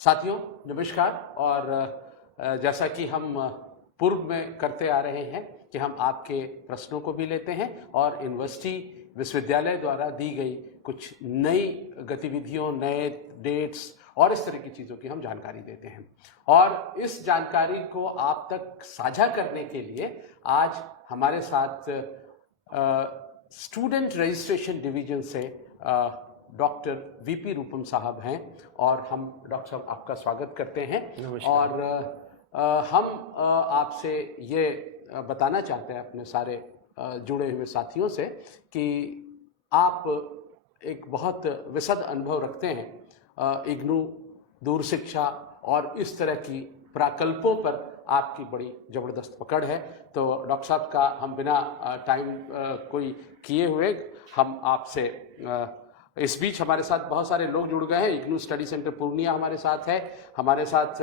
साथियों नमस्कार। और जैसा कि हम पूर्व में करते आ रहे हैं कि हम आपके प्रश्नों को भी लेते हैं और यूनिवर्सिटी विश्वविद्यालय द्वारा दी गई कुछ नई गतिविधियों, नए डेट्स और इस तरह की चीज़ों की हम जानकारी देते हैं। और इस जानकारी को आप तक साझा करने के लिए आज हमारे साथ स्टूडेंट रजिस्ट्रेशन डिवीजन से डॉक्टर वीपी रूपम साहब हैं और हम डॉक्टर साहब आपका स्वागत करते हैं। और हम आपसे ये बताना चाहते हैं अपने सारे जुड़े हुए साथियों से कि आप एक बहुत विशद अनुभव रखते हैं इग्नू, दूर शिक्षा और इस तरह की प्रकल्पों पर आपकी बड़ी ज़बरदस्त पकड़ है। तो डॉक्टर साहब का हम बिना टाइम कोई किए हुए हम आपसे इस बीच हमारे साथ बहुत सारे लोग जुड़ गए हैं। इग्नू स्टडी सेंटर पूर्णिया हमारे साथ है, हमारे साथ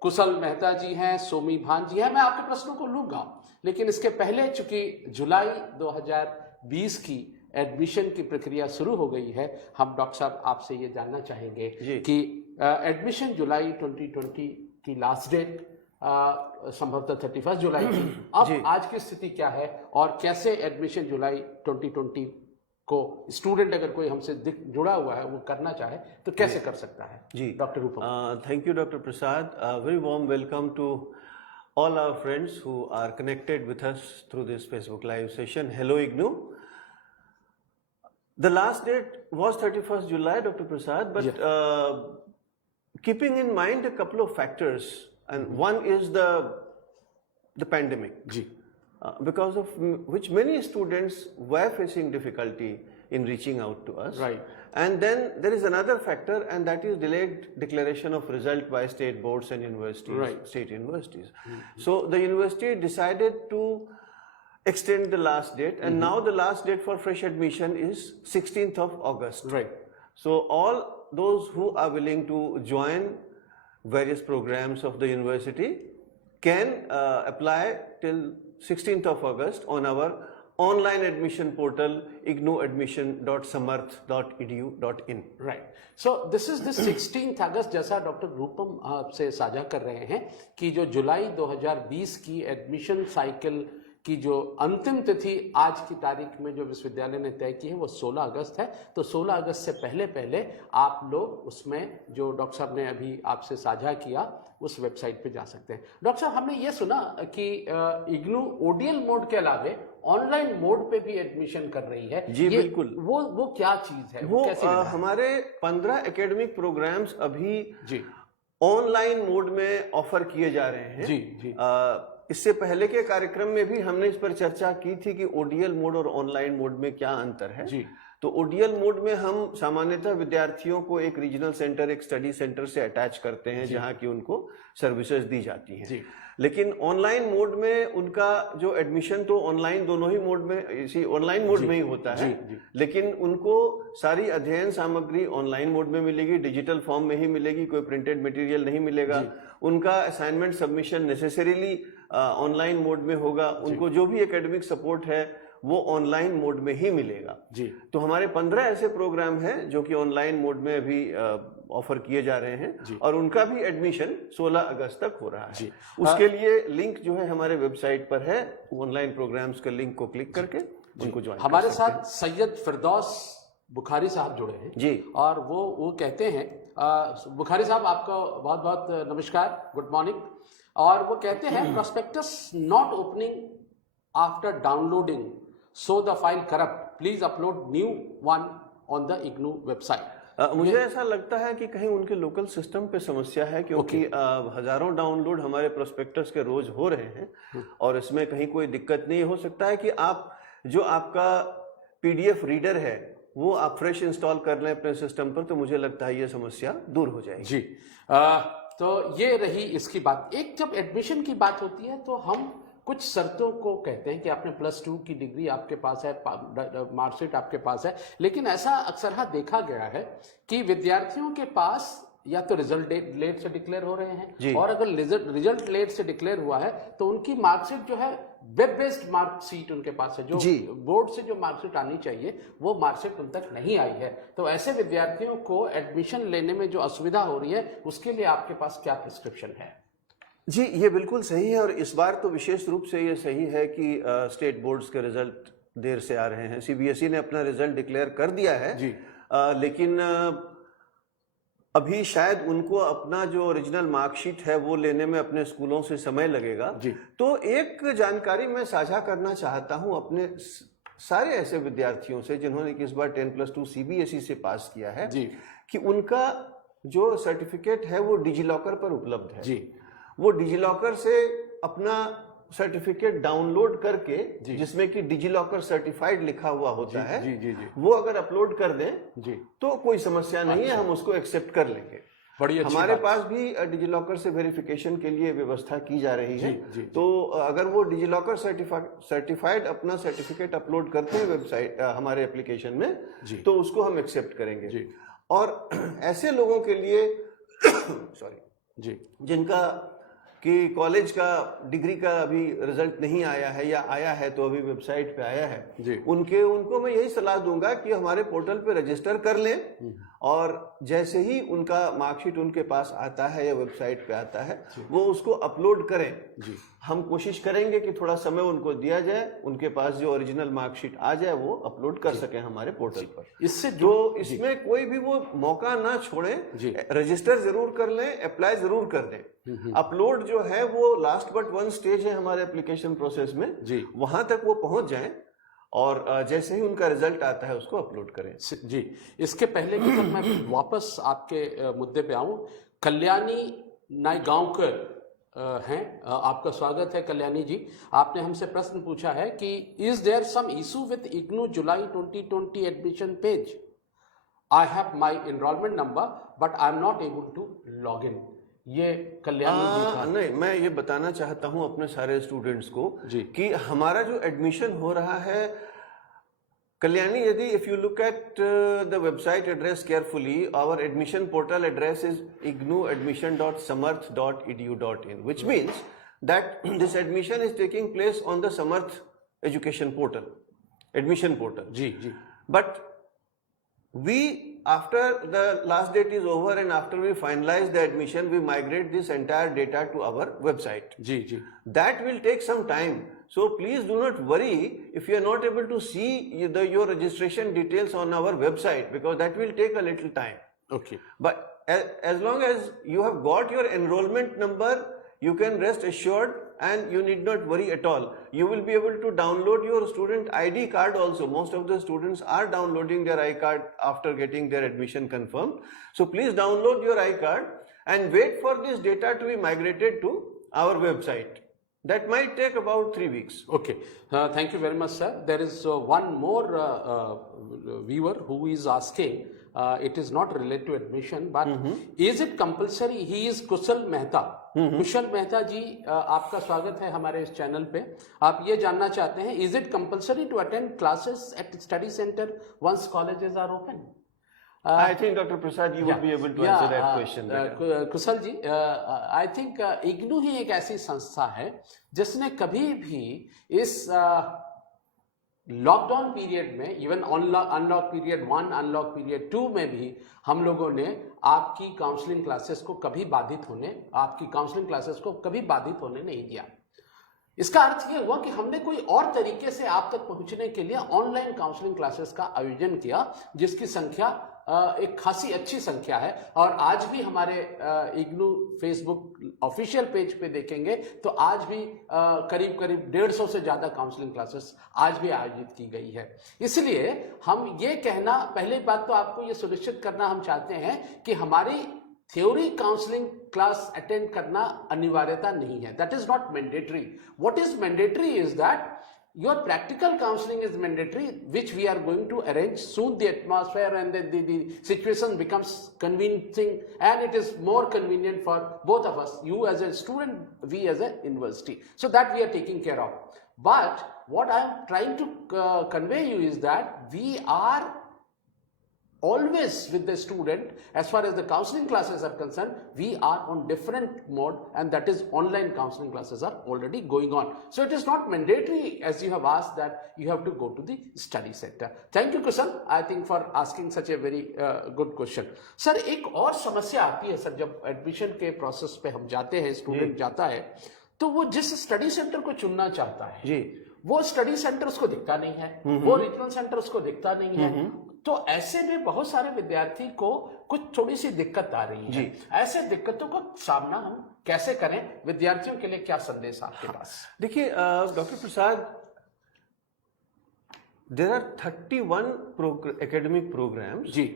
कुशल मेहता जी हैं, सोमी भान जी हैं। मैं आपके प्रश्नों को लूँगा, लेकिन इसके पहले चूंकि जुलाई 2020 की एडमिशन की प्रक्रिया शुरू हो गई है, हम डॉक्टर साहब आपसे ये जानना चाहेंगे कि एडमिशन जुलाई 2020 की लास्ट डेट संभवतः 31 जुलाई थी। अब आज की स्थिति क्या है और कैसे एडमिशन जुलाई 2020 को स्टूडेंट अगर कोई हमसे जुड़ा हुआ है वो करना चाहे तो कैसे कर सकता है? जी doctor Rupam. Thank you doctor Prasad. Very warm welcome to all our friends who are connected with us through this Facebook live session. Hello IGNU. The last date was 31st July, Dr. Prasad, but keeping in mind a couple of factors, and one is the pandemic, because of which many students were facing difficulty in reaching out to us. Right. And then there is another factor, and that is delayed declaration of result by state boards and universities, state universities. So the university decided to extend the last date, and now the last date for fresh admission is 16th of August. Right. So all those who are willing to join various programs of the university can apply till 16th of August on our online admission portal ignuadmission.samarth.edu.in. Right. So this is the 16th August, जैसा doctor रूपम आपसे साझा कर रहे हैं कि जो जुलाई 2020 की admission cycle की जो अंतिम तिथि आज की तारीख में जो विश्वविद्यालय ने तय की है वो 16 अगस्त है। तो 16 अगस्त से पहले आप लोग उसमें जो डॉक्टर साहब ने अभी आपसे साझा किया उस वेबसाइट पे जा सकते हैं। डॉक्टर साहब, हमने ये सुना कि इग्नू ओडीएल मोड के अलावे ऑनलाइन मोड पे भी एडमिशन कर रही है। जी बिल्कुल। वो क्या चीज है? वो हमारे 15 एकेडमिक प्रोग्राम्स अभी ऑनलाइन मोड में ऑफर किए जा रहे हैं। जी। इससे पहले के कार्यक्रम में भी हमने इस पर चर्चा की थी कि ओडीएल मोड और ऑनलाइन मोड में क्या अंतर है। जी। तो ओडीएल मोड में हम सामान्यतः विद्यार्थियों को एक रीजनल सेंटर, एक स्टडी सेंटर से अटैच करते हैं जहां की उनको सर्विसेज दी जाती हैं। लेकिन ऑनलाइन मोड में उनका जो एडमिशन तो ऑनलाइन दोनों ही मोड में, इसी ऑनलाइन मोड में ही होता है। लेकिन उनको सारी अध्ययन सामग्री ऑनलाइन मोड में मिलेगी, डिजिटल फॉर्म में ही मिलेगी, कोई प्रिंटेड मटेरियल नहीं मिलेगा। उनका assignment submission necessarily online mode में होगा। उनको जो भी एकेडमिक सपोर्ट है वो ऑनलाइन मोड में ही मिलेगा। जी। तो हमारे 15 ऐसे प्रोग्राम हैं जो कि ऑनलाइन मोड में अभी ऑफर किए जा रहे हैं और उनका भी एडमिशन 16 अगस्त तक हो रहा है। उसके लिए लिंक जो है हमारे वेबसाइट पर है। ऑनलाइन प्रोग्राम्स के लिंक को क्लिक करके उनको ज्वाइन। हमारे साथ सैयद फिरदौस बुखारी साहब जुड़े हैं जी, और वो कहते हैं, बुखारी साहब आपका बहुत बहुत नमस्कार, गुड मॉर्निंग। और वो कहते हैं prospectus not opening after downloading, so the file corrupt, please upload new one on the IGNOU website. मुझे ऐसा लगता है कि कहीं उनके लोकल सिस्टम पे समस्या है, क्योंकि हजारों डाउनलोड हमारे प्रोस्पेक्टस के रोज हो रहे हैं और इसमें कहीं कोई दिक्कत नहीं हो सकता है कि आप जो आपका पीडीएफ रीडर है वो आप फ्रेश इंस्टॉल कर लें अपने सिस्टम पर, तो मुझे लगता है ये समस्या दूर हो जाएगी। जी। तो ये रही इसकी बात। एक जब एडमिशन की बात होती है तो हम कुछ शर्तों को कहते हैं कि आपने +2 की डिग्री आपके पास है, मार्कशीट आपके पास है, लेकिन ऐसा अक्सर देखा गया है कि विद्यार्थियों के पास या तो रिजल्ट लेट से डिक्लेयर हो रहे हैं, और अगर रिजल्ट लेट से डिक्लेयर हुआ है तो उनकी मार्कशीट जो है वेब बेस्ड मार्कशीट उनके पास है, जो बोर्ड से जो मार्कशीट आनी चाहिए वो मार्कशीट उन तक नहीं आई है। तो ऐसे विद्यार्थियों को एडमिशन लेने में जो असुविधा हो रही है, उसके लिए आपके पास क्या प्रिस्क्रिप्शन है? जी, ये बिल्कुल सही है, और इस बार तो विशेष रूप से ये सही है कि स्टेट बोर्ड्स के रिजल्ट देर से आ रहे हैं। सीबीएसई ने अपना रिजल्ट डिक्लेयर कर दिया है जी, लेकिन अभी शायद उनको अपना जो ओरिजिनल मार्कशीट है वो लेने में अपने स्कूलों से समय लगेगा जी। तो एक जानकारी मैं साझा करना चाहता हूं अपने सारे ऐसे विद्यार्थियों से जिन्होंने इस बार 10+2 सीबीएसई से पास किया है जी, कि उनका जो सर्टिफिकेट है वो डिजिलॉकर पर उपलब्ध है जी। वो डिजिलॉकर से अपना सर्टिफिकेट डाउनलोड करके, जिसमें कि डिजिलॉकर सर्टिफाइड लिखा हुआ होता है जी, वो अगर अपलोड कर दें जी, तो कोई समस्या नहीं है, हम उसको एक्सेप्ट कर लेंगे। बड़ी अच्छी हमारे पास भी डिजिलॉकर से वेरिफिकेशन के लिए व्यवस्था की जा रही है जी, तो अगर वो डिजिलॉकर सर्टिफाइड अपना सर्टिफिकेट अपलोड करते हैं वेबसाइट हमारे एप्लीकेशन में तो उसको हम एक्सेप्ट करेंगे जी। और ऐसे लोगों के लिए सॉरी जी, जिनका कि कॉलेज का डिग्री का अभी रिजल्ट नहीं आया है या आया है तो अभी वेबसाइट पे आया है जी, उनको मैं यही सलाह दूंगा कि हमारे पोर्टल पे रजिस्टर कर लें, और जैसे ही उनका मार्कशीट उनके पास आता है या वेबसाइट पे आता है वो उसको अपलोड करें जी। हम कोशिश करेंगे कि थोड़ा समय उनको दिया जाए, उनके पास जो ओरिजिनल मार्कशीट आ जाए वो अपलोड कर सकें हमारे पोर्टल पर। इससे जो इसमें कोई भी वो मौका ना छोड़ें, रजिस्टर जरूर कर लें, अप्लाई जरूर कर दें। अपलोड जो है वो लास्ट बट वन स्टेज है हमारे एप्लीकेशन प्रोसेस में जी, वहां तक वो पहुंच जाएं और जैसे ही उनका रिजल्ट आता है उसको अपलोड करें जी। इसके पहले कि जब मैं वापस आपके मुद्दे पे आऊं, कल्याणी नायगांवकर हैं, आपका स्वागत है कल्याणी जी। आपने हमसे प्रश्न पूछा है कि is there some issue with IGNOU July 2020 admission page? I have my enrolment number but I am not able to log in. ये कल्याणी जी का नहीं, मैं ये बताना चाहता हूं अपने सारे स्टूडेंट्स को जी कि हमारा जो एडमिशन हो रहा है कल्याणी, यदि if you look at the website address carefully, our admission portal address is ignu.samarth.edu.in, which means that this admission is taking place on the Samarth education portal, admission portal ji ji. But we, after the last date is over and after we finalize the admission, we migrate this entire data to our website ji ji. That will take some time, so please do not worry if you are not able to see your registration details on our website, because that will take a little time. Okay, but as long as you have got your enrollment number, you can rest assured and you need not worry at all. You will be able to download your student ID card also. Most of the students are downloading their I card after getting their admission confirmed. So please download your I card and wait for this data to be migrated to our website. That might take about 3 weeks. Okay, thank you very much, sir. There is one more viewer who is asking, it is not related to admission, but is it compulsory? He is Kushal Mehta. कुशल मेहता जी, आपका स्वागत है हमारे इस channel पे। आप ये जानना चाहते हैं, is it compulsory to attend classes at study centre once colleges are open? I think Dr. Prasad, you would be able to answer that question. Kushal ji, I think IGNOU ही एक ऐसी संस्था है जिसने कभी भी इस लॉकडाउन पीरियड में, even unlock period 1, unlock period 2 में भी हम लोगों ने आपकी काउंसलिंग क्लासेस को कभी बाधित होने नहीं दिया। इसका अर्थ ये हुआ कि हमने कोई और तरीके से आप तक पहुंचने के लिए ऑनलाइन काउंसलिंग क्लासेस का आयोजन किया, जिसकी संख्या एक खासी अच्छी संख्या है। और आज भी हमारे इग्नू फेसबुक ऑफिशियल पेज पे देखेंगे तो आज भी करीब 150 से ज़्यादा काउंसलिंग क्लासेस आज भी आयोजित की गई है। इसलिए हम ये कहना, पहली बात तो आपको ये सुनिश्चित करना हम चाहते हैं कि हमारी थ्योरी काउंसलिंग क्लास अटेंड करना अनिवार्यता नहीं है। That is not mandatory. What is mandatory is that your practical counseling is mandatory, which we are going to arrange soon. The atmosphere and the situation becomes convincing, and it is more convenient for both of us, you as a student, we as a university. So that we are taking care of. But what I am trying to convey you is that we are always with the student. As far as the counseling classes are concerned, we are on different mode, and that is online counseling classes are already going on. So it is not mandatory, as you have asked, that you have to go to the study center. Thank you Kushal, I think, for asking such a very good question. Sir, एक और समस्या आती है sir, जब admission के process पे हम जाते हैं, स्टूडेंट जाता है, तो वो जिस स्टडी सेंटर को चुनना चाहता है जी, वो स्टडी सेंटर उसको दिखता नहीं है, वो रीजनल सेंटर उसको दिखता नहीं है। तो ऐसे में बहुत सारे विद्यार्थी को कुछ थोड़ी सी दिक्कत आ रही है। ऐसे दिक्कतों का सामना हम कैसे करें, विद्यार्थियों के लिए क्या संदेश आपके पास? देखिए doctor Prasad, there are 31 academic programs ji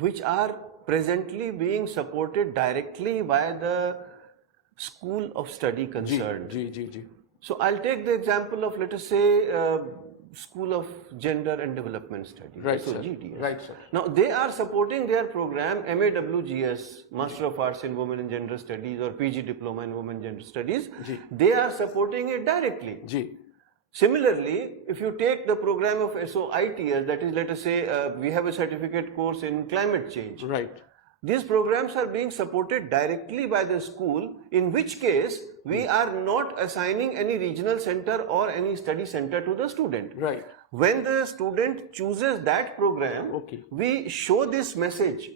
which are presently being supported directly by the school of study concerned. Ji ji ji. So I'll take the example of, let us say, School of Gender and Development Studies, right, so sir. GDS. Right, sir. Now they are supporting their program MAWGS, Master of Arts in Women and Gender Studies, or PG Diploma in Women and Gender Studies. They are supporting it directly. Ji. Similarly, if you take the program of SOITS, that is, let us say, we have a certificate course in climate change. Right. These programs are being supported directly by the school, in which case we are not assigning any regional center or any study center to the student. Right. When the student chooses that program, we show this message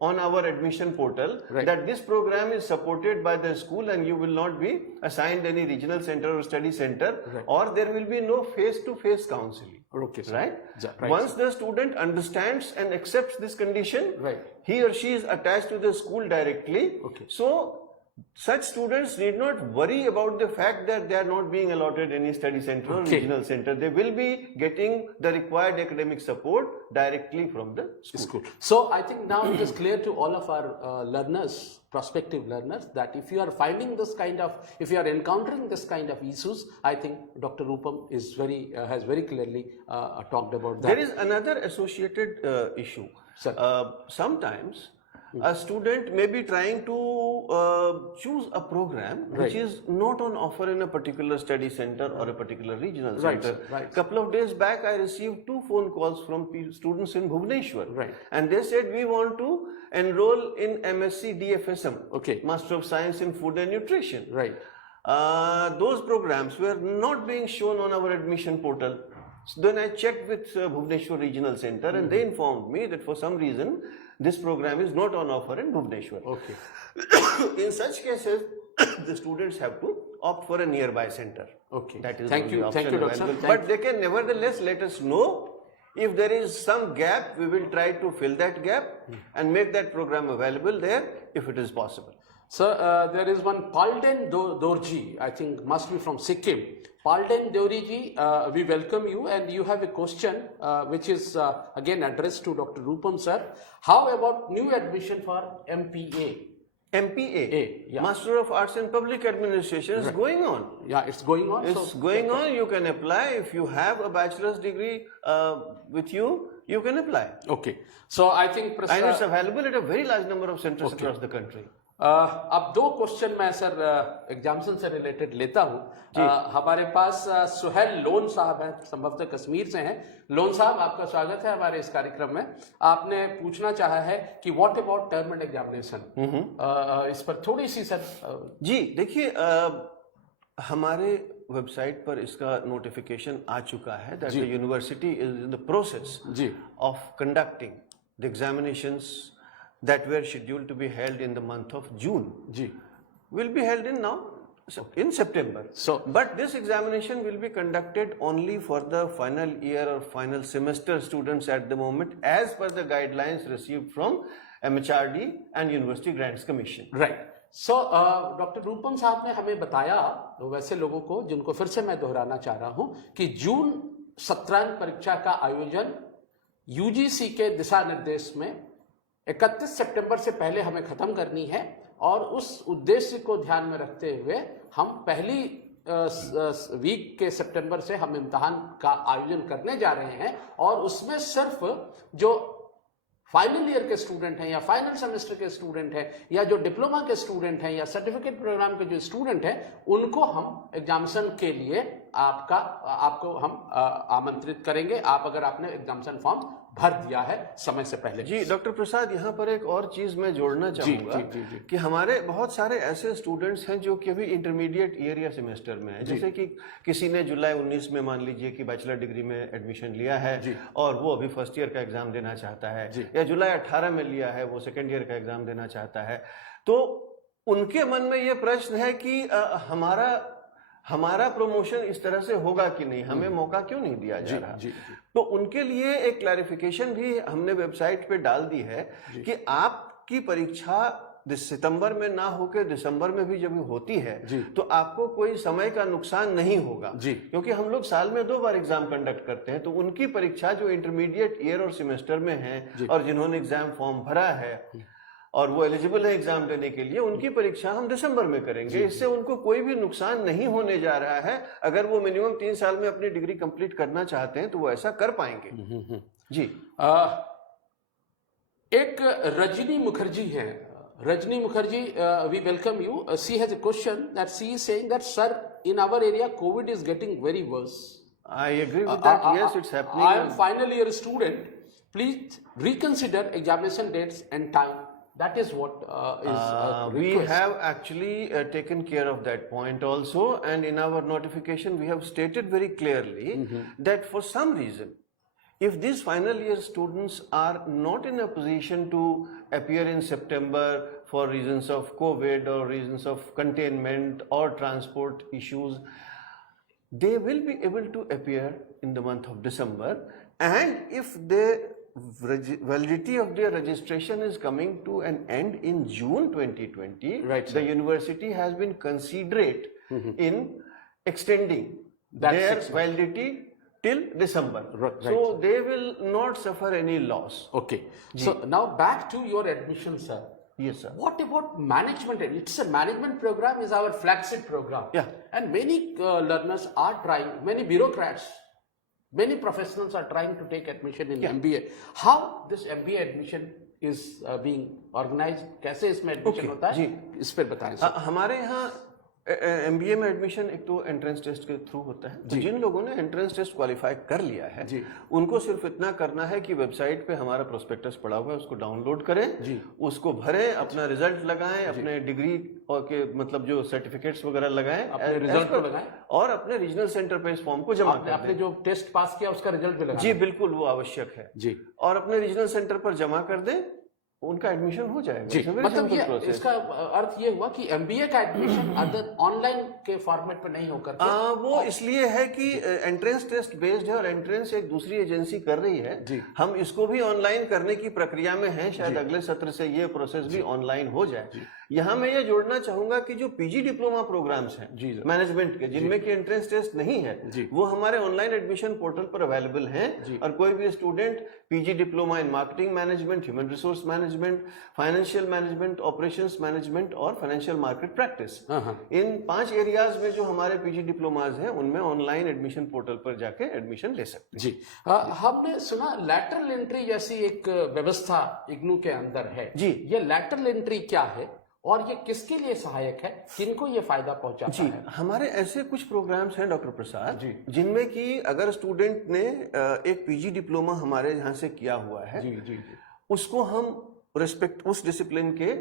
on our admission portal that this program is supported by the school and you will not be assigned any regional center or study center, or there will be no face-to-face counseling. Right? Once the student understands and accepts this condition, he or she is attached to the school directly. So such students need not worry about the fact that they are not being allotted any study center or regional center. They will be getting the required academic support directly from the school. So I think now it is clear to all of our learners, prospective learners, that if you are finding this kind of, if you are encountering this kind of issues, I think Dr. Rupam is has very clearly talked about that. There is another associated issue. Sometimes a student may be trying to choose a program which is not on offer in a particular study center or a particular regional center. Couple of days back, I received 2 phone calls from students in Bhubaneswar, and they said, we want to enroll in MSc DFSM, Master of Science in Food and Nutrition. Those programs were not being shown on our admission portal. So then I checked with Bhubaneswar Regional Center, and they informed me that for some reason this program is not on offer in Bhubaneswar. In such cases, the students have to opt for a nearby center. That is thank you, Doctor. But they can nevertheless let us know if there is some gap. We will try to fill that gap and make that program available there if it is possible. Sir, there is one Palden Dorji, I think must be from Sikkim. Palden Dorji, we welcome you, and you have a question which is again addressed to Dr. Rupam sir. How about new admission for MPA? MPA, Master of Arts in Public Administration, is going on. Yeah, it's going on. It's going on. You can apply. If you have a bachelor's degree with you, you can apply. So I think and it's available at a very large number of centers across the country. अब 2 question मैं sir examination से related लेता हूं। हमारे पास Suhail loan साहब हैं, संभवतः कश्मीर से हैं। लोन साहब, आपका स्वागत है हमारे इस कार्यक्रम में। आपने पूछना चाहा है कि what about term and examination, इस पर थोड़ी सी सर। जी देखिए, हमारे वेबसाइट पर इसका नोटिफिकेशन आ चुका है that the university is in the process of conducting the examinations that were scheduled to be held in the month of June will be held in September. But this examination will be conducted only for the final year or final semester students at the moment, as per the guidelines received from MHRD and University Grants Commission. So, doctor Rupam sahab ने हमें बताया, वैसे लोगों को जिनको फिर से मैं दोहराना चाह रहा हूं, कि जून सत्रांत परीक्षा का आयोजन यूजीसी के दिशा निर्देश में 31 सितंबर से पहले हमें खत्म करनी है, और उस उद्देश्य को ध्यान में रखते हुए हम पहली वीक के सितंबर से हम इम्तिहान का आयोजन करने जा रहे हैं, और उसमें सिर्फ जो फाइनल ईयर के स्टूडेंट हैं या फाइनल सेमेस्टर के स्टूडेंट हैं या जो डिप्लोमा के स्टूडेंट हैं या सर्टिफिकेट प्रोग्राम के जो स्टूडेंट हैं, उनको हम एग्जामिनेशन के लिए आपको हम आमंत्रित करेंगे, आप अगर आपने एग्जामिनेशन फॉर्म भर दिया है समय से पहले। जी डॉक्टर प्रसाद, यहाँ पर एक और चीज मैं जोड़ना चाहूंगा कि हमारे बहुत सारे ऐसे स्टूडेंट्स हैं जो कि अभी इंटरमीडिएट ईयर या सेमेस्टर में है। जैसे कि किसी ने जुलाई 19 में मान लीजिए कि बैचलर डिग्री में एडमिशन लिया है और वो अभी फर्स्ट ईयर का एग्जाम देना चाहता है, या जुलाई 18 में लिया है वो सेकेंड ईयर का एग्जाम देना चाहता है, तो उनके मन में ये प्रश्न है कि हमारा प्रमोशन इस तरह से होगा कि नहीं, हमें मौका क्यों नहीं दिया जा रहा। तो उनके लिए एक क्लैरिफिकेशन भी हमने वेबसाइट पे डाल दी है कि आपकी परीक्षा सितंबर में ना होकर दिसंबर में भी जब होती है तो आपको कोई समय का नुकसान नहीं होगा, क्योंकि हम लोग साल में 2 बार एग्जाम कंडक्ट करते हैं। तो उनकी परीक्षा जो इंटरमीडिएट ईयर और सेमेस्टर में है और जिन्होंने एग्जाम फॉर्म भरा है और वो एलिजिबल है एग्जाम देने के लिए, उनकी परीक्षा हम दिसंबर में करेंगे। इससे उनको कोई भी नुकसान नहीं होने जा रहा है। अगर वो मिनिमम 3 साल में अपनी डिग्री कंप्लीट करना चाहते हैं तो वो ऐसा कर पाएंगे। जी एक रजनी मुखर्जी है। Rajni Mukherjee, we welcome you. She has a question that she is saying that, sir, in our area COVID is getting very worse. I agree with that. Yes, it's happening. I am final year student. Please reconsider examination dates and time. That is what is we have actually taken care of that point also, and in our notification we have stated very clearly that for some reason, if these final year students are not in a position to appear in September for reasons of COVID or reasons of containment or transport issues, they will be able to appear in the month of December. And if the validity of their registration is coming to an end in June 2020, the university has been considerate in extending their validity till December. So they will not suffer any loss. Okay. So now back to your admission, sir. Yes, sir. What about management? It's a management program, is our flagship program. Yeah. And many learners are trying, many bureaucrats, many professionals are trying to take admission in MBA. How this MBA admission is being organized? कैसे इसमें admission होता है? इस पर बताएं sir. हमारे यहाँ MBA में एडमिशन एक तो एंट्रेंस टेस्ट के थ्रू होता है। तो जिन लोगों ने एंट्रेंस टेस्ट क्वालिफाई कर लिया है उनको सिर्फ इतना करना है कि वेबसाइट पे हमारा प्रोस्पेक्टस पड़ा हुआ है, उसको डाउनलोड करें, उसको भरें, अपना रिजल्ट लगाएं, अपने डिग्री और के मतलब जो सर्टिफिकेट्स वगैरह लगाएं, अपने रिजल्ट को लगाएं और अपने रीजनल सेंटर पे इस फॉर्म को जमा करें। आपने जो टेस्ट पास किया उसका रिजल्ट भी लगाएं। जी बिल्कुल, वो आवश्यक है जी। और अपने रीजनल सेंटर पर जमा कर दें, उनका एडमिशन हो जाएगा जी। मतलब ये इसका अर्थ ये हुआ कि एमबीए का एडमिशन अदर ऑनलाइन के फॉर्मेट पे नहीं होकर वो इसलिए है कि एंट्रेंस टेस्ट बेस्ड है और एंट्रेंस एक दूसरी एजेंसी कर रही है जी। हम इसको भी ऑनलाइन करने की प्रक्रिया में हैं, शायद अगले सत्र से ये प्रोसेस भी ऑनलाइन हो जाए। यहाँ मैं ये जोड़ना चाहूंगा कि जो पीजी डिप्लोमा प्रोग्राम्स हैं मैनेजमेंट के, जिनमें कि एंट्रेंस टेस्ट नहीं है, वो हमारे ऑनलाइन एडमिशन पोर्टल पर अवेलेबल हैं और कोई भी student PG diploma in marketing management, human resource management, financial management, operations management और फाइनेंशियल मार्केट प्रैक्टिस, इन 5 एरियाज में जो हमारे पीजी डिप्लोमाज हैं उनमें ऑनलाइन एडमिशन पोर्टल पर जाके एडमिशन ले सकते हैं जी। हमने सुना लैटरल एंट्री जैसी एक व्यवस्था इग्नू के अंदर है जी। ये लैटरल एंट्री क्या है और ये किसके लिए सहायक है, किनको ये फायदा पहुंचाता है? हमारे ऐसे कुछ प्रोग्राम्स हैं डॉक्टर प्रसाद जी, जिनमें कि अगर स्टूडेंट ने एक पीजी डिप्लोमा हमारे यहाँ से किया हुआ है जी, उसको हम रिस्पेक्ट उस डिसिप्लिन के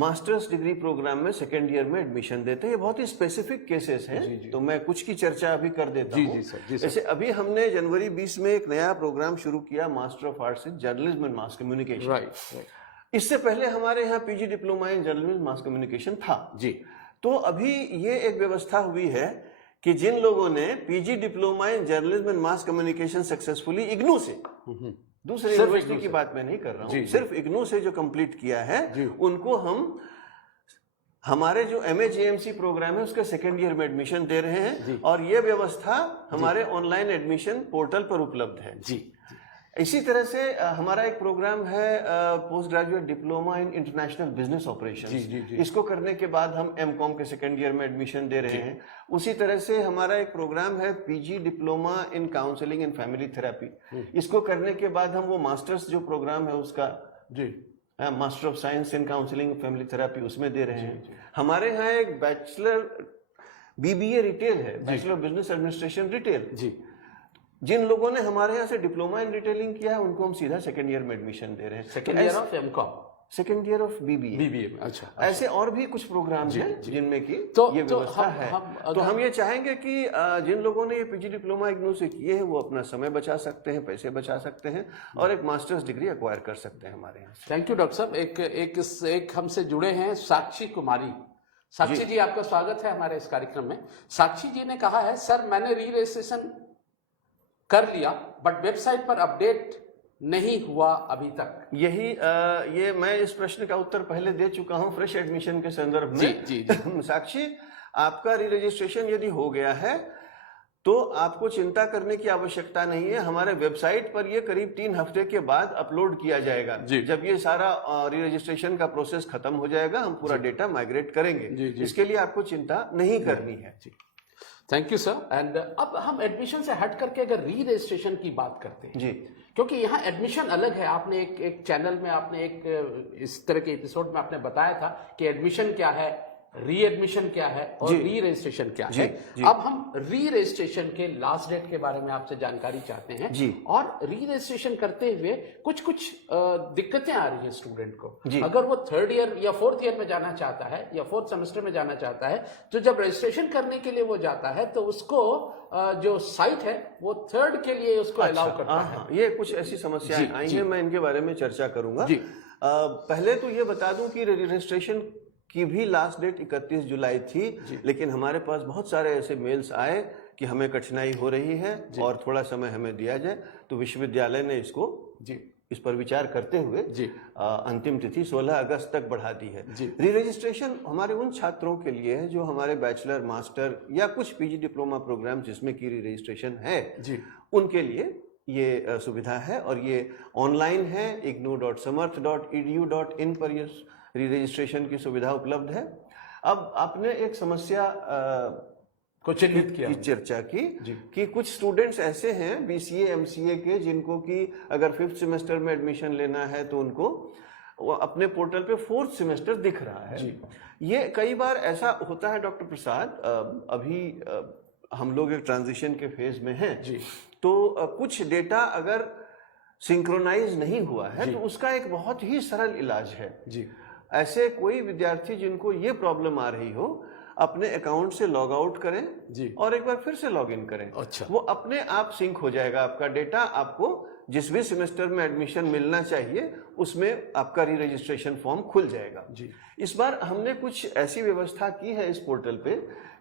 मास्टर्स डिग्री प्रोग्राम में सेकेंड ईयर में एडमिशन देते हैं। ये बहुत ही स्पेसिफिक केसेस हैं, तो मैं कुछ की चर्चा अभी कर देता हूँ। जैसे अभी हमने जनवरी 20 में एक नया प्रोग्राम शुरू किया, master of arts in journalism and mass communication. इससे पहले हमारे यहाँ PG diploma in journalism mass communication था जी। तो अभी ये एक व्यवस्था हुई है कि जिन लोगों ने PG diploma in journalism and mass communication successfully IGNOU से, दूसरे यूनिवर्सिटी की बात मैं नहीं कर रहा हूँ, सिर्फ इग्नू से जो कंप्लीट किया है, उनको हम हमारे जो MAJMC प्रोग्राम है उसके सेकेंड ईयर में एडमिशन दे रहे हैं और ये व्यवस्था हमारे ऑनलाइन एडमिशन पोर्टल पर उपलब्ध है जी। इसी तरह से हमारा एक प्रोग्राम है post graduate diploma in international business operations. इसको करने के बाद हम एमकॉम के सेकेंड ईयर में एडमिशन दे रहे हैं। उसी तरह से हमारा एक प्रोग्राम है PG diploma in counselling and family therapy. इसको करने के बाद हम वो मास्टर्स जो प्रोग्राम है उसका master of science in counselling family therapy उसमें दे रहे हैं। हमारे यहाँ एक बैचलर बीबीए रिटेल है, bachelor of business administration retail जी। जिन लोगों ने हमारे यहाँ से डिप्लोमा इन रिटेलिंग किया है उनको हम सीधा सेकंड ईयर में एडमिशन दे रहे हैं। Second year of MCom, second year of BBA में। अच्छा, ऐसे और भी कुछ प्रोग्राम हैं जिनमें की ये व्यवस्था है। तो हम ये चाहेंगे कि जिन लोगों ने ये पीजी डिप्लोमा इग्नू से किए हैं वो अपना समय बचा सकते हैं, पैसे बचा सकते हैं और एक मास्टर्स डिग्री एक्वायर कर सकते हैं हमारे यहाँ। थैंक यू डॉक्टर साहब। एक हमसे जुड़े हैं साक्षी कुमारी। साक्षी जी, आपका स्वागत है हमारे इस कार्यक्रम में। साक्षी जी ने कहा है, सर मैंने री रजिस्ट्रेशन कर लिया बट वेबसाइट पर अपडेट नहीं हुआ अभी तक। ये मैं इस प्रश्न का उत्तर पहले दे चुका हूं फ्रेश एडमिशन के संदर्भ में। जी। साक्षी, आपका री रजिस्ट्रेशन यदि हो गया है तो आपको चिंता करने की आवश्यकता नहीं है। हमारे वेबसाइट पर ये करीब 3 हफ्ते के बाद अपलोड किया जाएगा। जब ये सारा री रजिस्ट्रेशन का प्रोसेस खत्म हो जाएगा हम पूरा डेटा माइग्रेट करेंगे। इसके लिए आपको चिंता नहीं करनी है। Thank you sir. एंड अब हम एडमिशन से हट करके अगर री रजिस्ट्रेशन की बात करते हैं जी, क्योंकि यहाँ एडमिशन अलग है। आपने एक चैनल में आपने इस तरह के एपिसोड में आपने बताया था कि एडमिशन क्या है, री एडमिशन क्या है और री रजिस्ट्रेशन क्या है। अब हम री रजिस्ट्रेशन के लास्ट डेट के बारे में आपसे जानकारी चाहते हैं जी। और री रजिस्ट्रेशन करते हुए कुछ दिक्कतें आ रही है स्टूडेंट को। अगर वो 3rd ईयर या 4th ईयर में जाना चाहता है या 4th सेमेस्टर में जाना चाहता है तो जब रजिस्ट्रेशन करने के लिए वो जाता है तो उसको जो साइट है वो 3rd के लिए उसको अलाउ करता है। ये कुछ ऐसी समस्याएं आई हैं, मैं इनके बारे में चर्चा करूंगा। पहले तो ये बता दूं कि रजिस्ट्रेशन की भी लास्ट डेट 31 जुलाई थी, लेकिन हमारे पास बहुत सारे ऐसे मेल्स आए कि हमें कठिनाई हो रही है और थोड़ा समय हमें दिया जाए। तो विश्वविद्यालय ने इसको इस पर विचार करते हुए अंतिम तिथि 16 अगस्त तक बढ़ा दी है। री रजिस्ट्रेशन हमारे उन छात्रों के लिए है जो हमारे बैचलर, मास्टर या कुछ पीजी डिप्लोमा प्रोग्राम जिसमें की री रजिस्ट्रेशन है उनके लिए ये सुविधा है और ये ऑनलाइन है। ignou.samarth.edu.in पर ये री रजिस्ट्रेशन की सुविधा उपलब्ध है। अब आपने एक समस्या को चिन्हित किया, चर्चा की कि कुछ स्टूडेंट्स ऐसे हैं बीसीए एमसीए के जिनको कि अगर 5th सेमेस्टर में एडमिशन लेना है तो उनको वो अपने पोर्टल पे 4th सेमेस्टर दिख रहा है। ये कई बार ऐसा होता है डॉक्टर प्रसाद, अभी हम लोग एक ट्रांजिशन के फेज में हैं तो कुछ डेटा अगर सिंक्रोनाइज नहीं हुआ है तो उसका एक बहुत ही सरल इलाज है। ऐसे कोई विद्यार्थी जिनको ये प्रॉब्लम आ रही हो अपने अकाउंट से लॉग आउट करें और एक बार फिर से लॉग इन करें। वो अपने आप सिंक हो जाएगा आपका डेटा। आपको जिस भी सेमेस्टर में एडमिशन मिलना चाहिए उसमें आपका री रजिस्ट्रेशन फॉर्म खुल जाएगा। इस बार हमने कुछ ऐसी व्यवस्था की है इस पोर्टल पे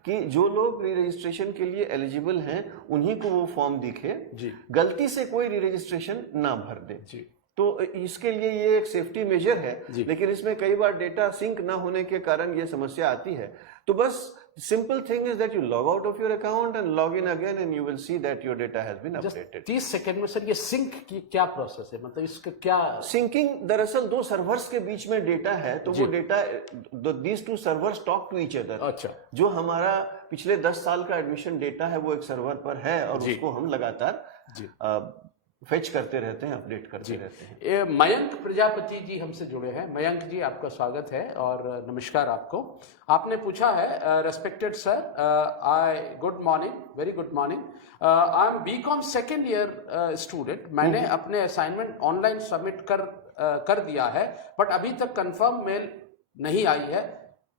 कि जो लोग री रजिस्ट्रेशन के लिए एलिजिबल हैं उन्हीं को वो फॉर्म दिखे, गलती से कोई री रजिस्ट्रेशन ना भर दे। तो इसके लिए ये एक सेफ्टी मेजर है, लेकिन इसमें कई बार डेटा सिंक ना होने के कारण ये समस्या आती है। तो बस simple thing is that you log out of your account and log in again and you will see that your data has been updated. 30 second में सर ये सिंक की क्या प्रोसेस है, मतलब इसका क्या? सिंकिंग दरअसल 2 सर्वर्स के बीच में डेटा है तो वो data these 2 servers talk to each other. अच्छा, जो हमारा पिछले 10 साल का एडमिशन डेटा है वो एक सर्वर पर है और उसको हम लगातार फेच करते रहते हैं, अपडेट करते रहते हैं। मयंक प्रजापति जी हमसे जुड़े हैं। मयंक जी, आपका स्वागत है और नमस्कार आपको। आपने पूछा है, respected sir, good morning, very good morning, I am BCom second year student. मैंने अपने असाइनमेंट ऑनलाइन सबमिट कर दिया है बट अभी तक कंफर्म मेल नहीं आई है,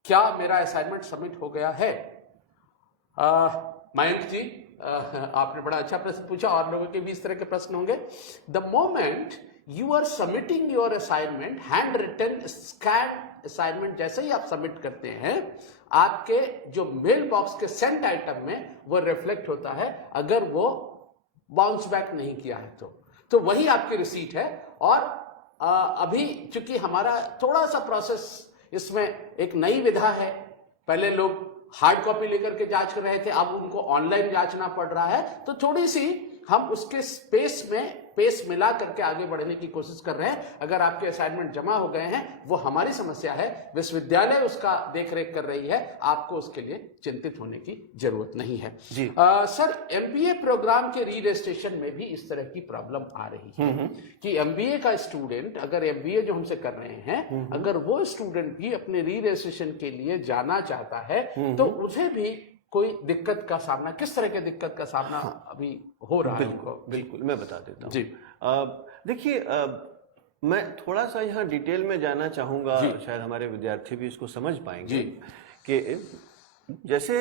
क्या मेरा असाइनमेंट सबमिट हो गया है? मयंक जी, आपने बड़ा अच्छा प्रश्न पूछा, और लोगों के भी इस तरह के प्रश्न होंगे। The moment you are submitting your assignment, hand written scan assignment जैसे ही आप सबमिट करते हैं आपके जो मेल बॉक्स के सेंट आइटम में वो रिफ्लेक्ट होता है। अगर वो बाउंस बैक नहीं किया है तो वही आपकी रिसीट है। और अभी चूंकि हमारा थोड़ा सा प्रोसेस इसमें एक नई विधा है, पहले लोग हार्ड कॉपी लेकर के जांच कर रहे थे, अब उनको ऑनलाइन जांचना पड़ रहा है, तो थोड़ी सी हम उसके पेस मिला करके आगे बढ़ने की कोशिश कर रहे हैं। अगर आपके असाइनमेंट जमा हो गए हैं, वो हमारी समस्या है, विश्वविद्यालय उसका देखरेख कर रही है, आपको उसके लिए चिंतित होने की जरूरत नहीं है जी। सर, एमबीए प्रोग्राम के री रजिस्ट्रेशन में भी इस तरह की प्रॉब्लम आ रही है कि एमबीए का स्टूडेंट, अगर एमबीए जो हमसे कर रहे हैं, अगर वो स्टूडेंट भी अपने री रजिस्ट्रेशन के लिए जाना चाहता है तो उसे भी कोई दिक्कत का सामना, किस तरह के दिक्कत का सामना अभी हो रहा है? बिल्कुल मैं बता देता हूँ जी। देखिए, मैं थोड़ा सा यहाँ डिटेल में जाना चाहूंगा, शायद हमारे विद्यार्थी भी इसको समझ पाएंगे कि जैसे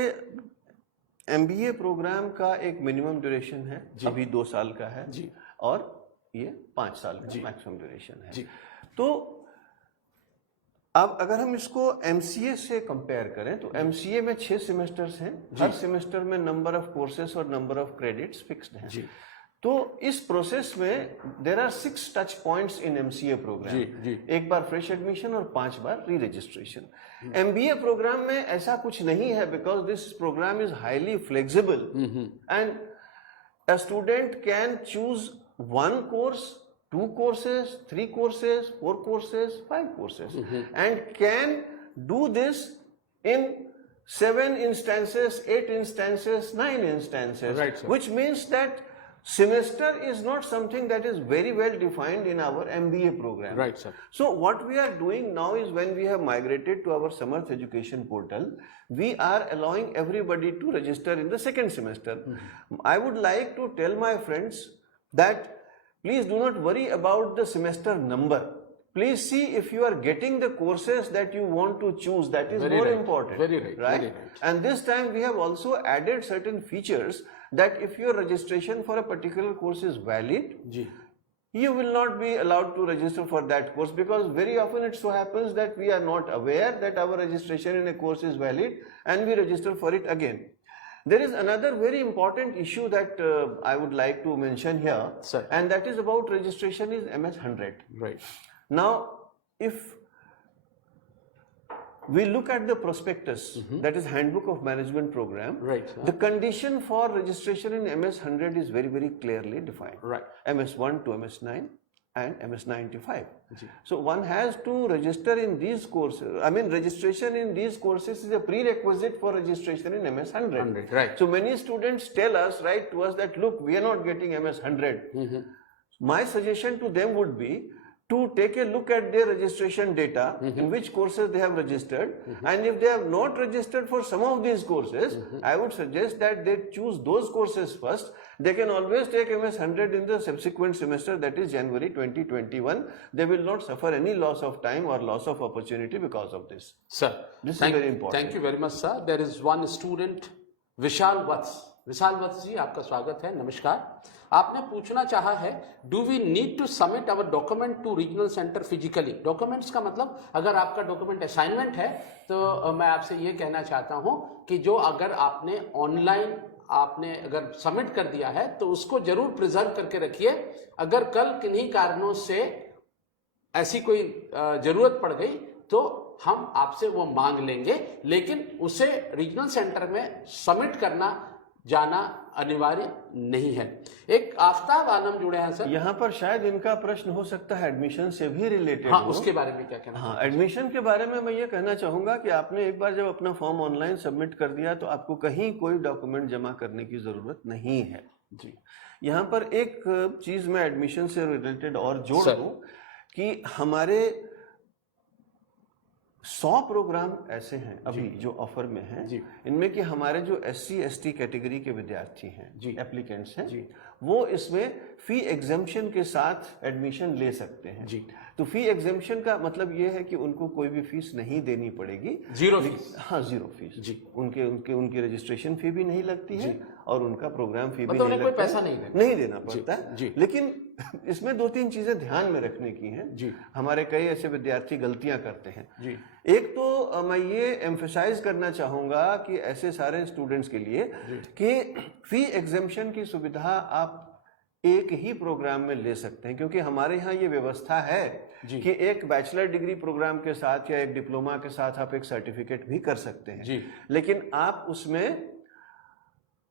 एमबीए प्रोग्राम का एक मिनिमम ड्यूरेशन है, अभी 2 साल का है जी, और ये 5 साल का मैक्सिमम ड्यूरेशन है जी। तो अब अगर हम इसको एमसीए से कंपेयर करें तो एमसीए में 6 सेमेस्टर्स हैं, हर सेमेस्टर में नंबर ऑफ कोर्सेज और नंबर ऑफ क्रेडिट्स फिक्स्ड हैं जी। तो इस प्रोसेस में there are 6 touch points in MCA program जी। एक बार फ्रेश एडमिशन और 5 बार री रजिस्ट्रेशन। एमबीए प्रोग्राम में ऐसा कुछ नहीं है, because this program is highly flexible and a student can choose 1 course, 2 courses, 3 courses, 4 courses, 5 courses, and can do this in 7 instances, 8 instances, 9 instances, right, sir. which means that semester is not something that is very well defined in our MBA program. Right, sir. So what we are doing now is, when we have migrated to our Samarth Education portal, we are allowing everybody to register in the second semester. I would like to tell my friends that please do not worry about the semester number. Please see if you are getting the courses that you want to choose. That is more important. Very right. Right? Very right. And this time we have also added certain features that if your registration for a particular course is valid, you will not be allowed to register for that course, because very often it so happens that we are not aware that our registration in a course is valid and we register for it again. There is another very important issue that I would like to mention here, sir, and that is about registration is MS 100. Right. Now, if we look at the prospectus, that is Handbook of Management Program, right, sir, the condition for registration in MS 100 is very, very clearly defined. Right. MS 1 to MS 9 and MS 95. So one has to register in these courses. I mean, registration in these courses is a prerequisite for registration in MS 100. Right. So many students tell us, write to us that, look, we are not getting MS 100. My suggestion to them would be to take a look at their registration data, in which courses they have registered, and if they have not registered for some of these courses, I would suggest that they choose those courses first. They can always take MS 100 in the subsequent semester, that is January 2021. They will not suffer any loss of time or loss of opportunity because of this. Sir, this is very important. Thank you very much, sir. There is one student, Vishal Vats. Vishal Vats ji, आपका स्वागत है, नमस्कार। आपने पूछना चाहा है, do we need to submit our document to regional centre physically? Documents का मतलब, अगर आपका डॉक्यूमेंट असाइनमेंट है तो मैं आपसे ये कहना चाहता हूं कि जो अगर आपने ऑनलाइन अगर सबमिट कर दिया है तो उसको जरूर प्रिजर्व करके रखिए। अगर कल किन्हीं कारणों से ऐसी कोई जरूरत पड़ गई तो हम आपसे वो मांग लेंगे, लेकिन उसे रीजनल सेंटर में सबमिट करना जाना अनिवार्य नहीं है। एक आफ्ताब आलम जुड़े हैं सर। यहाँ पर शायद इनका प्रश्न हो सकता है एडमिशन से भी रिलेटेड। हाँ, उसके बारे में क्या कहना? हाँ, एडमिशन के बारे में मैं ये कहना चाहूंगा कि आपने एक बार जब अपना फॉर्म ऑनलाइन सबमिट कर दिया तो आपको कहीं कोई डॉक्यूमेंट जमा करने की जरूरत नहीं है जी। यहाँ पर एक चीज मैं एडमिशन से रिलेटेड और जोड़ दूं कि हमारे 100 प्रोग्राम ऐसे हैं अभी जो ऑफर में हैं, इनमें कि हमारे जो SC ST कैटेगरी के विद्यार्थी हैं, एप्लीकेंट्स हैं, वो इसमें फी एग्जम्पशन के साथ एडमिशन ले सकते हैं जी। तो फी एग्जम्पशन का मतलब ये है कि उनको कोई भी फीस नहीं देनी पड़ेगी, जीरो फीस। हाँ, जीरो फीस जी। उनकी रजिस्ट्रेशन फी भी नहीं लगती है और उनका प्रोग्राम फी भी नहीं लगता है, पैसा नहीं देना पड़ता है। लेकिन इसमें 2-3 चीजें ध्यान में रखने की हैं जी। हमारे कई ऐसे विद्यार्थी गलतियां करते हैं जी। एक तो मैं ये एम्फसाइज करना चाहूंगा कि ऐसे सारे स्टूडेंट्स के लिए कि फी एग्जम्पशन की सुविधा आप एक ही प्रोग्राम में ले सकते हैं, क्योंकि हमारे यहाँ ये व्यवस्था है कि एक बैचलर डिग्री प्रोग्राम के साथ या एक डिप्लोमा के साथ आप एक सर्टिफिकेट भी कर सकते हैं जी। लेकिन आप उसमें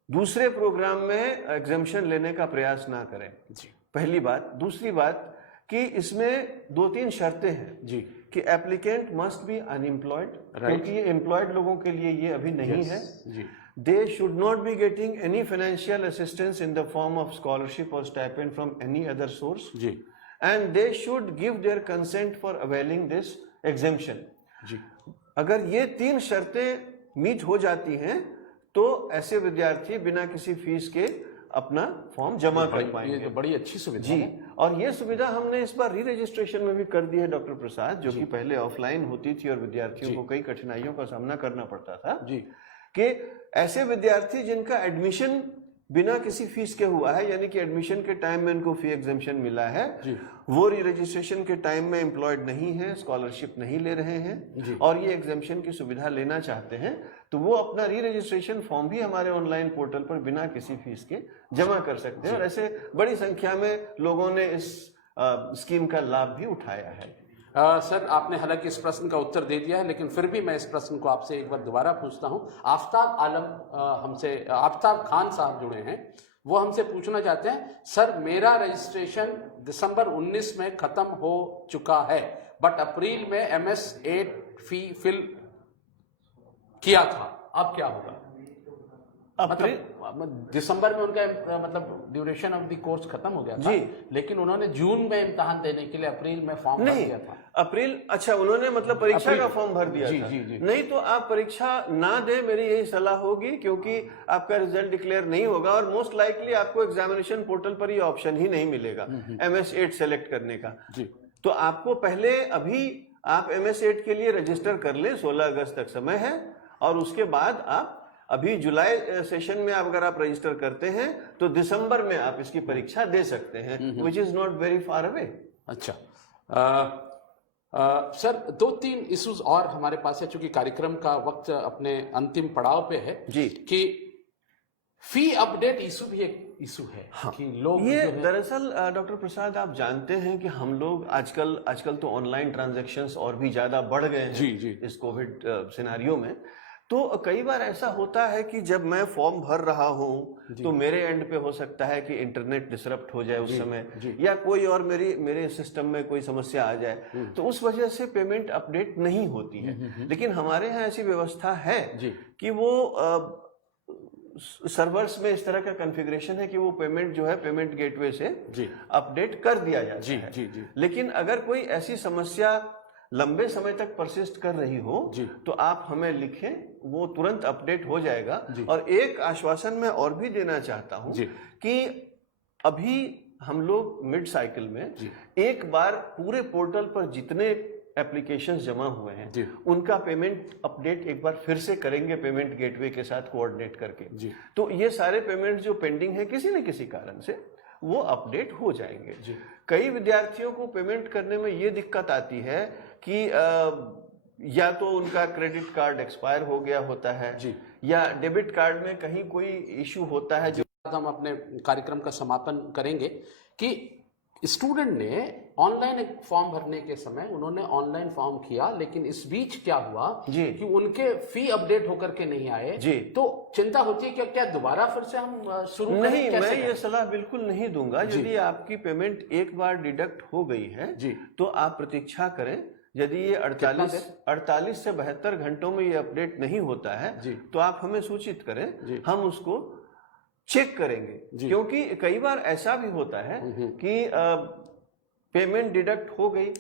दूसरे प्रोग्राम में एग्जामिशन लेने का प्रयास ना करें। जी, पहली बात। दूसरी बात कि इसमें 2-3 शर्तें हैं जी, कि एप्लीकेंट मस्ट बी अनएम्प्लॉयड, क्योंकि ये एम्प्लॉयड लोगों के लिए ये अभी नहीं है। जी, they should not be getting any financial assistance in the form of scholarship और stipend from any other source, जी, and they should give their consent for availing this exemption. जी। अगर ये 3 शर्तें मीट हो जाती हैं तो ऐसे विद्यार्थी बिना किसी फीस के अपना फॉर्म जमा कर पाएंगे। ये तो बड़ी अच्छी सुविधा जी है। और ये सुविधा हमने इस बार री रजिस्ट्रेशन में भी कर दी है डॉक्टर प्रसाद, जो कि पहले ऑफलाइन होती थी और विद्यार्थियों को कई कठिनाइयों का सामना करना पड़ता था। जी, कि ऐसे विद्यार्थी जिनका एडमिशन बिना किसी फीस के हुआ है, यानी कि एडमिशन के टाइम में उनको फी एग्जेम्पशन मिला है, वो री रजिस्ट्रेशन के टाइम में एम्प्लॉयड नहीं है, स्कॉलरशिप नहीं ले रहे हैं और ये एग्जेम्पशन की सुविधा लेना चाहते हैं, तो वो अपना री रजिस्ट्रेशन फॉर्म भी हमारे ऑनलाइन पोर्टल पर बिना किसी फीस के जमा कर सकते हैं। और ऐसे बड़ी संख्या में लोगों ने इस स्कीम का लाभ भी उठाया है। सर, आपने हालांकि इस प्रश्न का उत्तर दे दिया है, लेकिन फिर भी मैं इस प्रश्न को आपसे एक बार दोबारा पूछता हूं। आफ्ताब खान साहब जुड़े हैं, वो हमसे पूछना चाहते हैं, सर मेरा रजिस्ट्रेशन दिसंबर 19 में खत्म हो चुका है, बट अप्रैल में MS8 फी फिल किया था, अब क्या होगा? मतलब दिसंबर में उनका मतलब ड्यूरेशन ऑफ द कोर्स खत्म हो गया था, लेकिन उन्होंने जून में इम्तिहान देने के लिए अप्रैल में फॉर्म भर दिया था। अप्रैल, अच्छा, उन्होंने मतलब परीक्षा का फॉर्म भर दिया था। जी। नहीं तो आप परीक्षा ना दें, मेरी यही सलाह होगी, क्योंकि आपका रिजल्ट डिक्लेयर नहीं होगा और मोस्ट लाइकली आपको एग्जामिनेशन पोर्टल पर ये ऑप्शन ही नहीं मिलेगा MS8 सेलेक्ट करने का। तो आपको पहले अभी आप MS8 के लिए रजिस्टर कर ले, 16 अगस्त तक समय है, और उसके बाद आप अभी जुलाई सेशन में अगर आप रजिस्टर करते हैं तो दिसंबर में आप इसकी परीक्षा दे सकते हैं, which is not very far away. अच्छा, सर 2-3 इश्यूज और हमारे पास है, चूंकि कार्यक्रम का वक्त अपने अंतिम पड़ाव पे है जी, कि फी अपडेट इशू भी एक इशू है। हाँ, कि लोग ये दरअसल डॉक्टर प्रसाद, आप जानते हैं कि हम लोग आजकल तो ऑनलाइन ट्रांजैक्शंस और भी ज्यादा बढ़ गए हैं जी इस कोविड सिनेरियो में। तो कई बार ऐसा होता है कि जब मैं फॉर्म भर रहा हूं तो मेरे एंड पे हो सकता है कि इंटरनेट डिसरप्ट हो जाए उस समय, या कोई और मेरे सिस्टम में कोई समस्या आ जाए, तो उस वजह से पेमेंट अपडेट नहीं होती है। लेकिन हमारे यहाँ ऐसी व्यवस्था है कि वो सर्वर्स में इस तरह का कॉन्फ़िगरेशन है कि वो पेमेंट जो है पेमेंट गेटवे से अपडेट कर दिया जाता है। लेकिन अगर कोई ऐसी समस्या लंबे समय तक परसिस्ट कर रही हो तो आप हमें लिखें, वो तुरंत अपडेट हो जाएगा। और एक आश्वासन मैं और भी देना चाहता हूं कि अभी हम लोग मिड साइकिल में एक बार पूरे पोर्टल पर जितने एप्लीकेशंस जमा हुए हैं उनका पेमेंट अपडेट एक बार फिर से करेंगे पेमेंट गेटवे के साथ कोऑर्डिनेट करके। तो ये सारे पेमेंट जो पेंडिंग है किसी न किसी कारण से, वो अपडेट हो जाएंगे। कई विद्यार्थियों को पेमेंट करने में ये दिक्कत आती है कि या तो उनका क्रेडिट कार्ड एक्सपायर हो गया होता है या डेबिट कार्ड में कहीं कोई इशू होता है। जो हम अपने कार्यक्रम का समापन करेंगे कि स्टूडेंट ने ऑनलाइन एक फॉर्म भरने के समय उन्होंने ऑनलाइन फॉर्म किया, लेकिन इस बीच क्या हुआ कि उनके फी अपडेट होकर के नहीं आए, तो चिंता होती है क्या दोबारा फिर से हम शुरू करें? नहीं, मैं ये सलाह बिल्कुल नहीं दूंगा। यदि आपकी पेमेंट एक बार डिडक्ट हो गई है तो आप प्रतीक्षा करें। यदि ये 48 से 72 घंटों में ये अपडेट नहीं होता है तो आप हमें सूचित करें, हम उसको चेक करेंगे। क्योंकि कई बार ऐसा भी होता है कि पेमेंट डिडक्ट हो गई,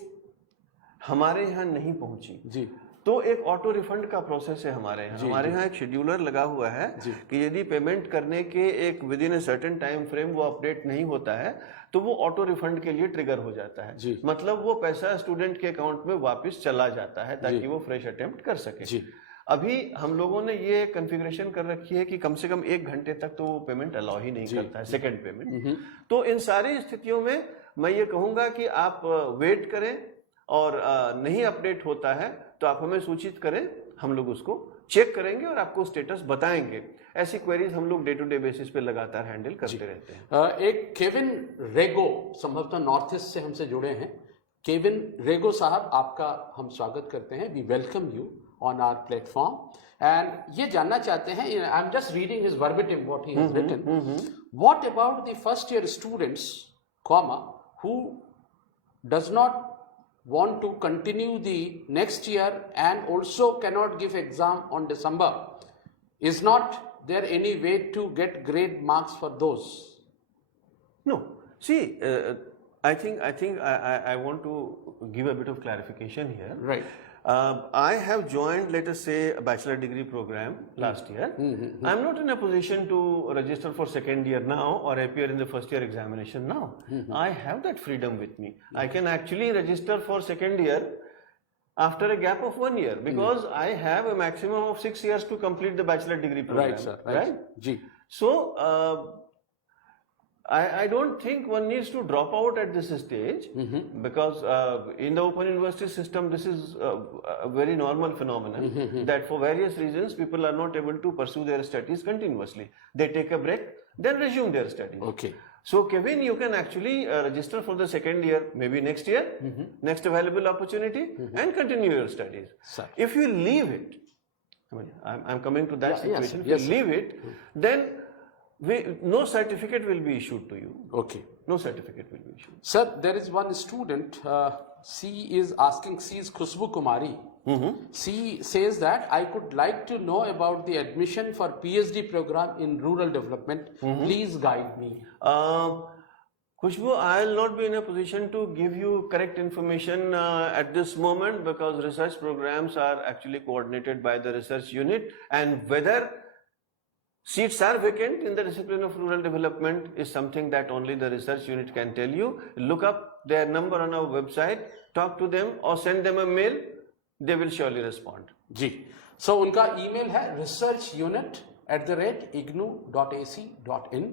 हमारे यहाँ नहीं पहुंची, तो एक ऑटो रिफंड का प्रोसेस है हमारे यहाँ। एक शेड्यूलर लगा हुआ है कि यदि पेमेंट करने के एक with in a certain time frame वो अपडेट नहीं होता है तो वो ऑटो रिफंड के लिए ट्रिगर हो जाता है। मतलब वो पैसा स्टूडेंट के अकाउंट में वापस चला जाता है ताकि वो फ्रेश अटेम्प्ट कर सके। अभी हम लोगों ने ये कॉन्फ़िगरेशन कर रखी है कि कम से कम 1 घंटे तक तो वो पेमेंट अलाउ ही नहीं करता है, सेकंड पेमेंट। तो इन सारी स्थितियों में मैं ये कहूंगा कि आप वेट करें, और नहीं अपडेट होता है तो आप हमें सूचित करें, हम लोग उसको चेक करेंगे और आपको स्टेटस बताएंगे। ऐसी क्वेरीज हम लोग डे टू डे बेसिस पे लगातार हैंडल करते रहते हैं। एक केविन रेगो संभवतः नॉर्थ ईस्ट से हमसे जुड़े हैं। केविन रेगो साहब, आपका हम स्वागत करते हैं. We welcome you on our platform. And ये जानना चाहते हैं, I am just reading his verbatim what he has written. What about the first year students, comma, who does not want to continue the next year and also cannot give exam on December? Is not there any way to get grade marks for those? No. See, I think I want to give a bit of clarification here. Right. I have joined, let us say, a bachelor degree program last year. I'm not in a position to register for second year now or appear in the first year examination now. I have that freedom with me. I can actually register for second year after a gap of 1 year, because I have a maximum of 6 years to complete the bachelor degree program. Right, sir. Right. Ji. So, I don't think one needs to drop out at this stage, because in the Open University system, this is a very normal phenomenon that for various reasons people are not able to pursue their studies continuously. They take a break, then resume their studies. Okay. So, Kevin, you can actually register for the second year, maybe next year, next available opportunity, and continue your studies. Sir. If you leave it, I mean, I'm coming to that situation. Yes, if you leave it, then no certificate will be issued to you. Okay. No certificate will be issued. Sir, there is one student, she is Khushbu Kumari. She says that I could like to know about the admission for PhD program in rural development. Please guide me. Khushbu, I'll not be in a position to give you correct information at this moment, because research programs are actually coordinated by the research unit, and whether seats are vacant in the discipline of rural development is something that only the research unit can tell you. Look up their number on our website, talk to them or send them a mail. They will surely respond. जी. So उनका email है researchunit@ignu.ac.in.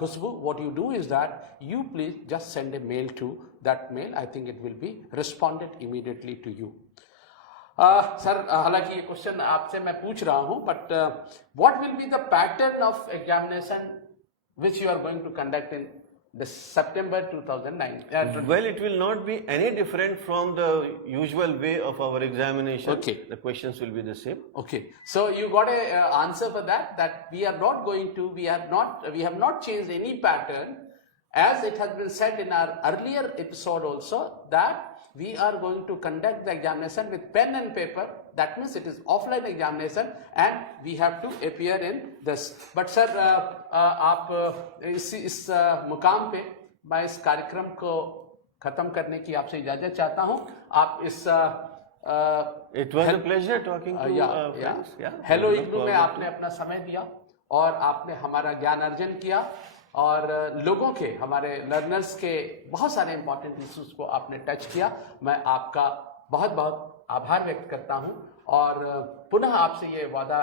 Khushbu, what you do is that you please just send a mail to that mail. I think it will be responded immediately to you. Sir, हालांकि ये question आपसे मैं पूछ रहा हूं, but what will be the pattern of examination which you are going to conduct in September 2009? Well, it will not be any different from the usual way of our examination. Okay. The questions will be the same. Okay. So you got a answer for that? That we are not going to, we have not changed any pattern, as it has been said in our earlier episode also, that we are going to conduct the examination with pen and paper. That means it is offline examination and we have to appear in this. But sir, आप इस मुकाम पे मैं इस कार्यक्रम को खत्म करने की आपसे इजाजत चाहता हूँ. आप इस It was a pleasure talking to friends. Hello IGNOU में आपने अपना समय दिया और आपने हमारा ज्ञान अर्जन किया और लोगों के, हमारे लर्नर्स के बहुत सारे इंपॉर्टेंट इश्यूज को आपने टच किया. मैं आपका बहुत बहुत आभार व्यक्त करता हूं और पुनः आपसे ये वादा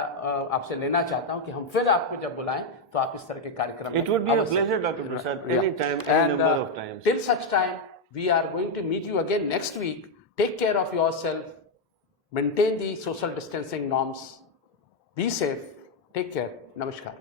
आपसे लेना चाहता हूं कि हम फिर आपको जब बुलाएं तो आप इस तरह के कार्यक्रम It would be a pleasure, Dr. Prasad, anytime, any number of times. Till such time, we are going to meet you again next week. Take care of yourself. Maintain the social distancing norms. Be safe. Take care. Namaskar.